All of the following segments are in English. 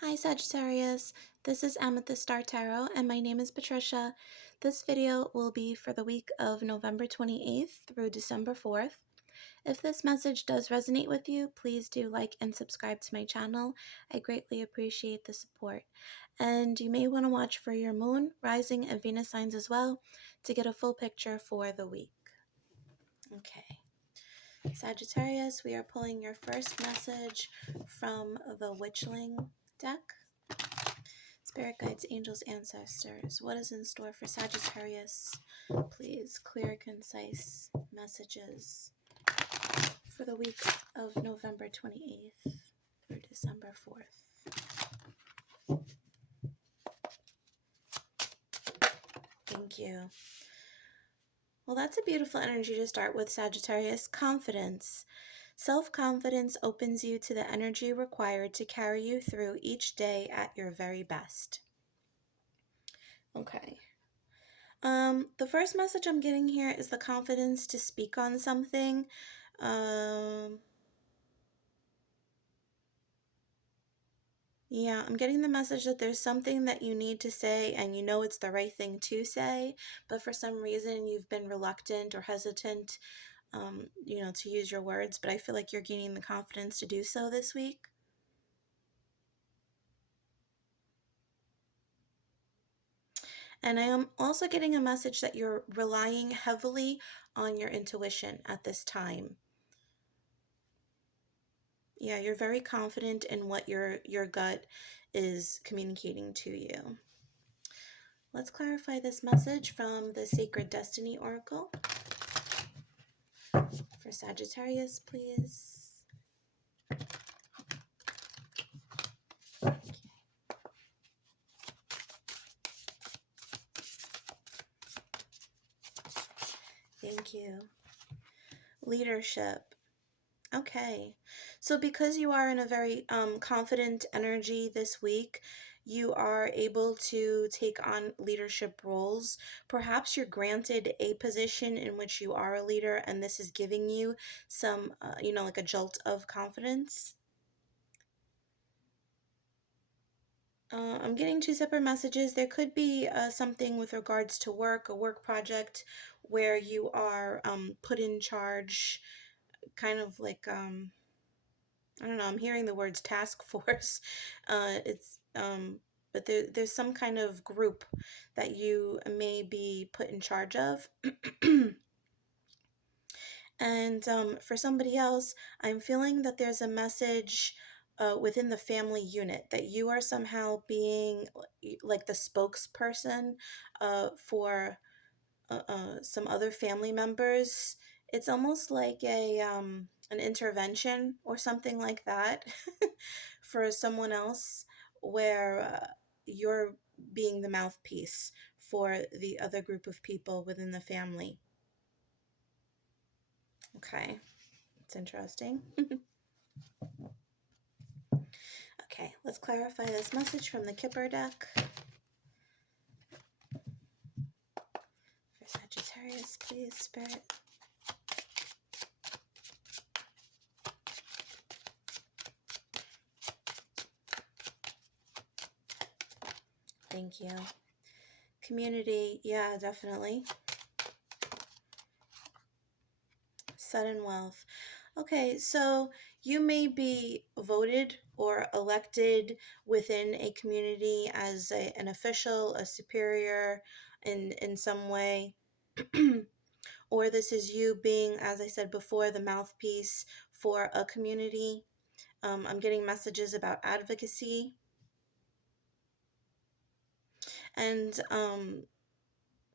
Hi Sagittarius, this is Amethyst Star Tarot and my name is Patricia. This video will be for the week of November 28th through December 4th. If this message does resonate with you, please do like and subscribe to my channel. I greatly appreciate the support. And you may want to watch for your moon, rising, and Venus signs as well to get a full picture for the week. Okay. Sagittarius, we are pulling your first message from the Witchling deck. Spirit guides, angels, ancestors, what is in store for Sagittarius? Please, clear, concise messages for the week of November 28th through December 4th. Thank you. Well, that's a beautiful energy to start with, Sagittarius. Confidence. Self-confidence opens you to the energy required to carry you through each day at your very best. Okay. The first message I'm getting here is the confidence to speak on something. Yeah, I'm getting the message that there's something that you need to say and you know it's the right thing to say, but for some reason you've been reluctant or hesitant, to use your words, but I feel like you're gaining the confidence to do so this week. And I am also getting a message that you're relying heavily on your intuition at this time. Yeah, you're very confident in what your gut is communicating to you. Let's clarify this message from the Sacred Destiny Oracle. For Sagittarius, please. Thank you. Leadership. Okay. So because you are in a very confident energy this week, you are able to take on leadership roles. Perhaps you're granted a position in which you are a leader, and this is giving you some, like a jolt of confidence. I'm getting two separate messages. There could be something with regards to work, a work project where you are put in charge, kind of like, I don't know, I'm hearing the words task force. But there's some kind of group that you may be put in charge of. And for somebody else, I'm feeling that there's a message within the family unit that you are somehow being like the spokesperson for some other family members. It's almost like an intervention or something like that for someone else, where you're being the mouthpiece for the other group of people within the family. Okay, it's interesting. Okay, let's clarify this message from the Kipper deck. For Sagittarius, please, Spirit. Thank you. Community, yeah, definitely. Sudden wealth. Okay, so you may be voted or elected within a community as an official, a superior in some way. Or this is you being, as I said before, the mouthpiece for a community. I'm getting messages about advocacy. And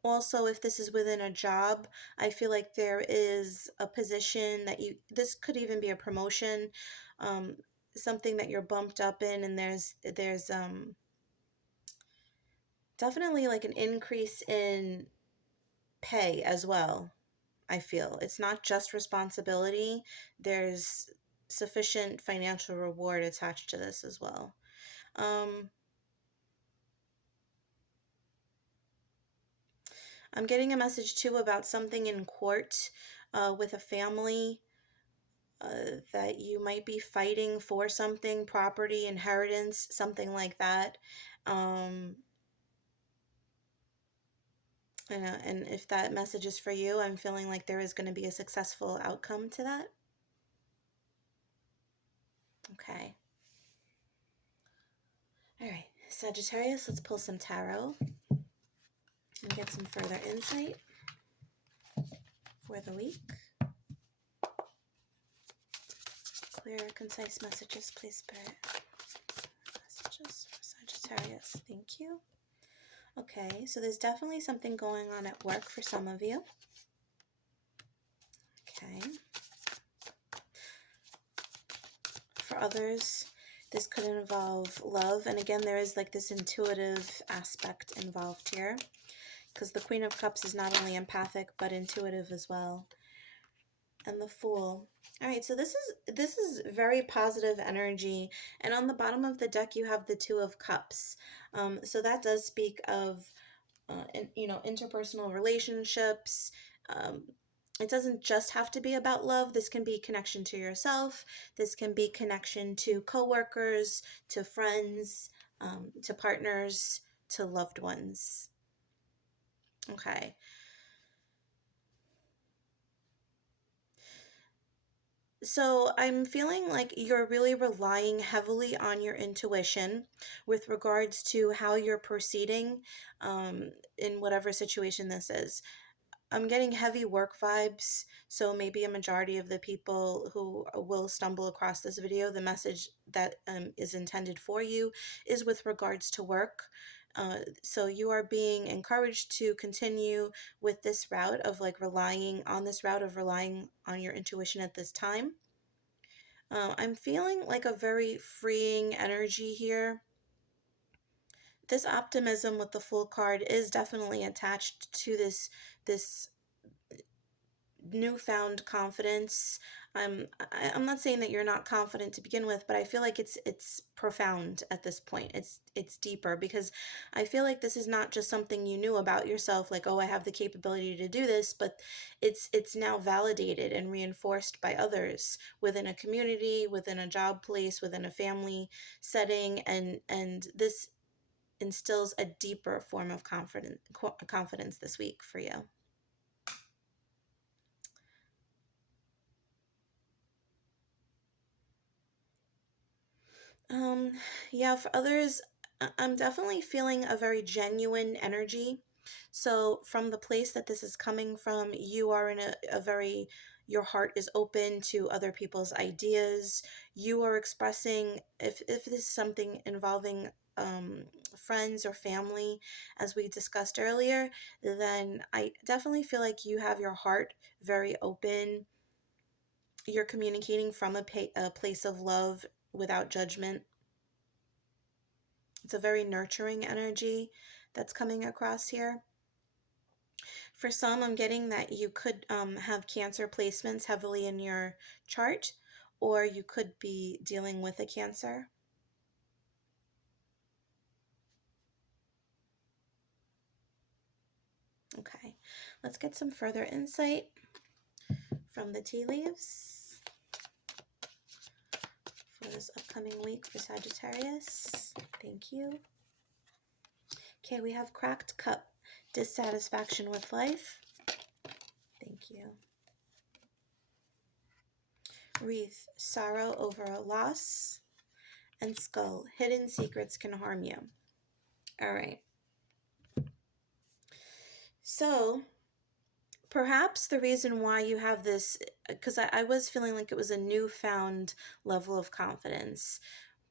also, if this is within a job, I feel like there is a position that this could even be a promotion, um, something that you're bumped up in, and there's definitely like an increase in pay as well. I feel it's not just responsibility. There's sufficient financial reward attached to this as well. I'm getting a message too about something in court with a family. that you might be fighting for something, property, inheritance, something like that. Um, and if that message is for you, I'm feeling like there is going to be a successful outcome to that. Okay. All right, Sagittarius, let's pull some tarot and get some further insight for the week. Clear, concise messages, please, Spirit. Messages for Sagittarius. Thank you. Okay, so there's definitely something going on at work for some of you. Okay. For others, this could involve love. And again, there is like this intuitive aspect involved here, because the Queen of Cups is not only empathic, but intuitive as well. And the Fool. All right, so this is very positive energy. And on the bottom of the deck, you have the Two of Cups. So that does speak of, interpersonal relationships. It doesn't just have to be about love. This can be connection to yourself. This can be connection to coworkers, to friends, to partners, to loved ones. Okay. So I'm feeling like you're really relying heavily on your intuition with regards to how you're proceeding in whatever situation this is. I'm getting heavy work vibes, so maybe a majority of the people who will stumble across this video, the message that is intended for you is with regards to work. So you are being encouraged to continue with this route of like relying on your intuition at this time. I'm feeling like a very freeing energy here. This optimism with the Fool card is definitely attached to this newfound confidence. I'm not saying that you're not confident to begin with, but I feel like it's profound at this point. It's deeper, because I feel like this is not just something you knew about yourself, like, oh, I have the capability to do this, but it's now validated and reinforced by others within a community, within a job place, within a family setting, and this instills a deeper form of confidence this week for you. Yeah, for others, I'm definitely feeling a very genuine energy. So from the place that this is coming from, you are in a very, your heart is open to other people's ideas. You are expressing, if this is something involving friends or family, as we discussed earlier, then I definitely feel like you have your heart very open. You're communicating from a place of love without judgment. It's a very nurturing energy that's coming across here. For some, I'm getting that you could have Cancer placements heavily in your chart, or you could be dealing with a Cancer. Okay, let's get some further insight from the tea leaves for this upcoming week for Sagittarius. Thank you. Okay, we have Cracked Cup, dissatisfaction with life. Thank you. Wreath, sorrow over a loss. And Skull, hidden secrets can harm you. All right. So perhaps the reason why you have this, because I was feeling like it was a newfound level of confidence.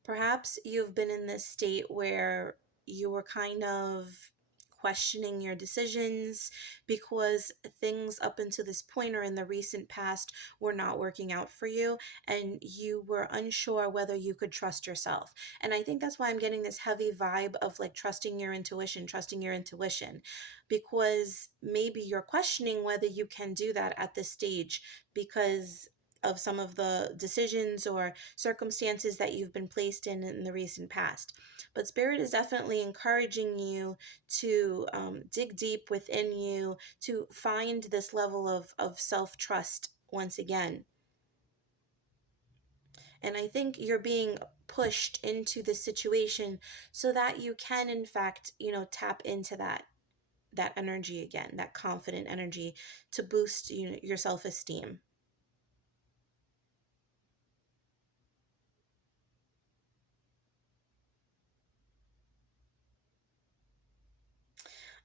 Perhaps you've been in this state where you were kind of questioning your decisions because things up until this point or in the recent past were not working out for you, and you were unsure whether you could trust yourself. And I think that's why I'm getting this heavy vibe of like trusting your intuition, because maybe you're questioning whether you can do that at this stage because of some of the decisions or circumstances that you've been placed in the recent past. But Spirit is definitely encouraging you to dig deep within you to find this level of self-trust once again. And I think you're being pushed into this situation so that you can, in fact, tap into that energy again, that confident energy to boost your self-esteem.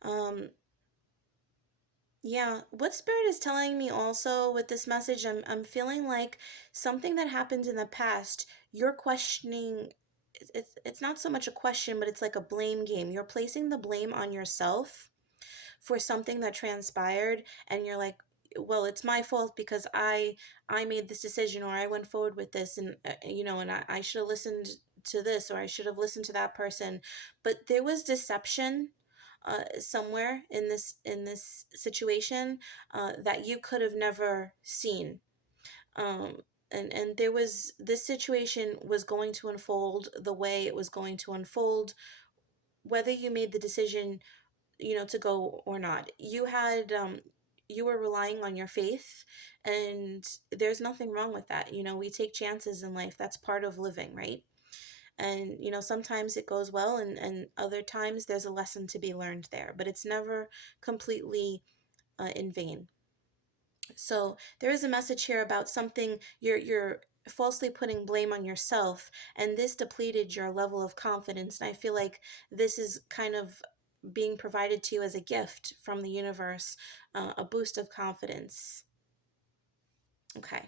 Um, yeah, what spirit is telling me also with this message, I'm feeling like something that happened in the past, you're questioning. It's not so much a question, but it's like a blame game. You're placing the blame on yourself for something that transpired, and you're like, well, it's my fault because I made this decision, or I went forward with this, and and I should have listened to this, or I should have listened to that person. But there was deception somewhere in this situation that you could have never seen. um, and there was, this situation was going to unfold the way it was going to unfold, whether you made the decision to go or not. You were relying on your faith, and there's nothing wrong with that. We take chances in life. That's part of living, right? And sometimes it goes well, and other times there's a lesson to be learned there, but it's never completely in vain. So there is a message here about something you're falsely putting blame on yourself, and this depleted your level of confidence. And I feel like this is kind of being provided to you as a gift from the universe, a boost of confidence. Okay.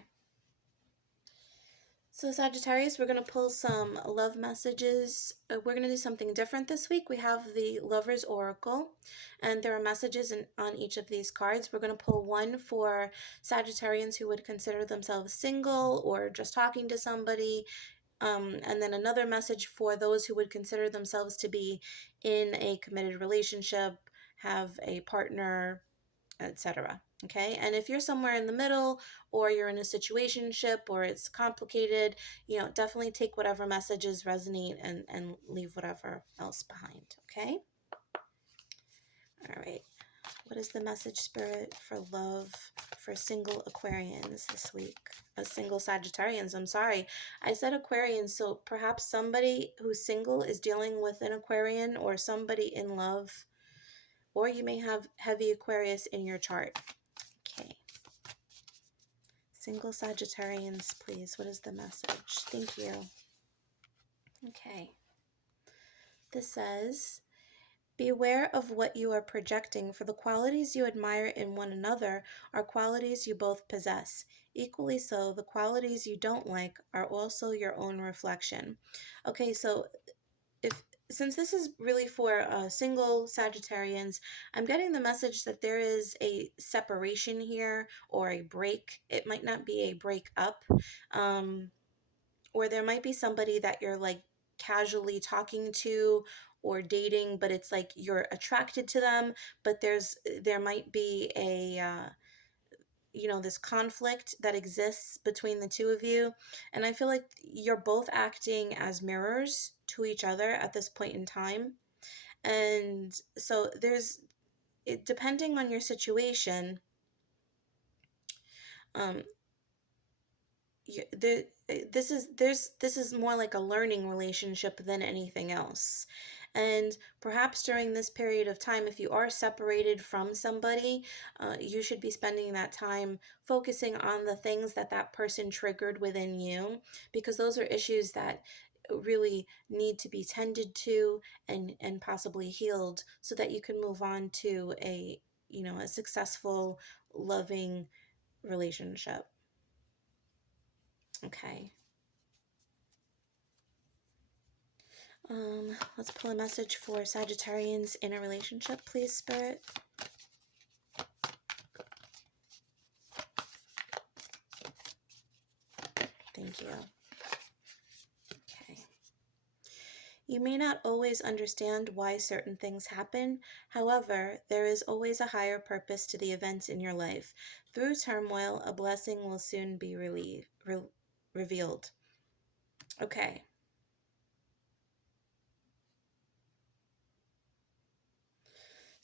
So, Sagittarius, we're going to pull some love messages. We're going to do something different this week. We have the Lover's Oracle, and there are messages on each of these cards. We're going to pull one for Sagittarians who would consider themselves single or just talking to somebody, and then another message for those who would consider themselves to be in a committed relationship, have a partner, etc. Okay, and if you're somewhere in the middle, or you're in a situationship, or it's complicated, definitely take whatever messages resonate, and leave whatever else behind. Okay. All right. What is the message, Spirit, for love for single Aquarians this week? Single Sagittarians. I'm sorry, I said Aquarians, so perhaps somebody who's single is dealing with an Aquarian, or somebody in love, or you may have heavy Aquarius in your chart. Okay. Single Sagittarians, please. What is the message? Thank you. Okay. This says, beware of what you are projecting, for the qualities you admire in one another are qualities you both possess. Equally so, the qualities you don't like are also your own reflection. Okay, so if since this is really for single Sagittarians, I'm getting the message that there is a separation here, or a break. It might not be a break up, or there might be somebody that you're like casually talking to or dating, but it's like you're attracted to them, but there might be a this conflict that exists between the two of you. And I feel like you're both acting as mirrors to each other at this point in time. And so depending on your situation, um, this is more like a learning relationship than anything else. And perhaps during this period of time, if you are separated from somebody, you should be spending that time focusing on the things that that person triggered within you, because those are issues that really need to be tended to, and possibly healed, so that you can move on to a successful, loving relationship. Okay. Let's pull a message for Sagittarians in a relationship, please, Spirit. Thank you. Okay. You may not always understand why certain things happen. However, there is always a higher purpose to the events in your life. Through turmoil, a blessing will soon be revealed. Okay.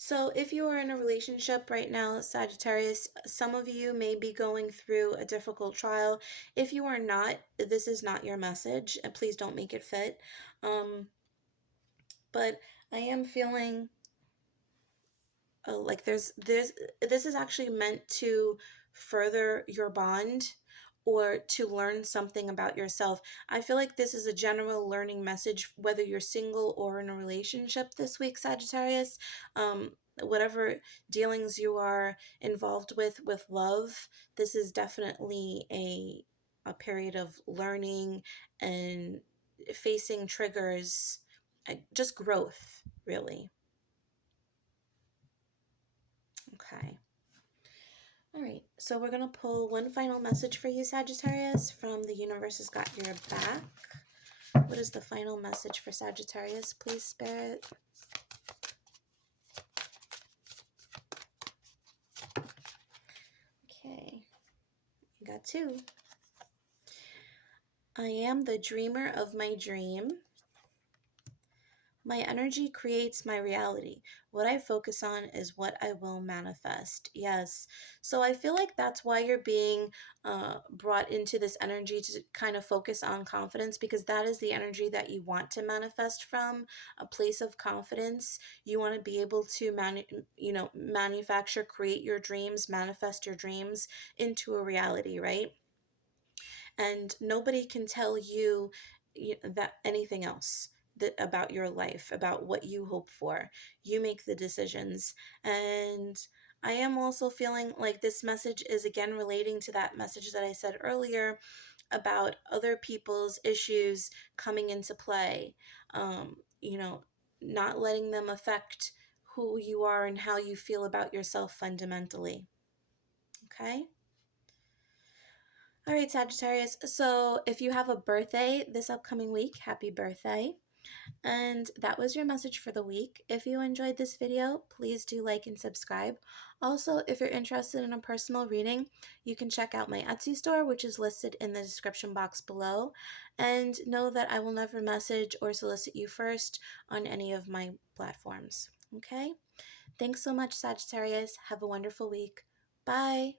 So, if you are in a relationship right now, Sagittarius, some of you may be going through a difficult trial. If you are not, this is not your message, and please don't make it fit. But I am feeling like there's this is actually meant to further your bond or to learn something about yourself. I feel like this is a general learning message, whether you're single or in a relationship this week, Sagittarius. Whatever dealings you are involved with love, this is definitely a period of learning and facing triggers, just growth, really. Okay. All right, so we're going to pull one final message for you, Sagittarius, from The Universe Has Got Your Back. What is the final message for Sagittarius, please, Spirit? Okay, you got two. I am the dreamer of my dream. My energy creates my reality. What I focus on is what I will manifest. Yes. So I feel like that's why you're being brought into this energy to kind of focus on confidence, because that is the energy that you want to manifest from, a place of confidence. You want to be able to manufacture, create your dreams, manifest your dreams into a reality, right? And nobody can tell you that anything else about your life, about what you hope for. You make the decisions. And I am also feeling like this message is again relating to that message that I said earlier about other people's issues coming into play. You know, not letting them affect who you are and how you feel about yourself fundamentally. Okay? All right, Sagittarius. So if you have a birthday this upcoming week, happy birthday. And that was your message for the week. If you enjoyed this video, please do like and subscribe. Also, if you're interested in a personal reading, you can check out my Etsy store, which is listed in the description box below. And know that I will never message or solicit you first on any of my platforms. Okay? Thanks so much, Sagittarius. Have a wonderful week. Bye.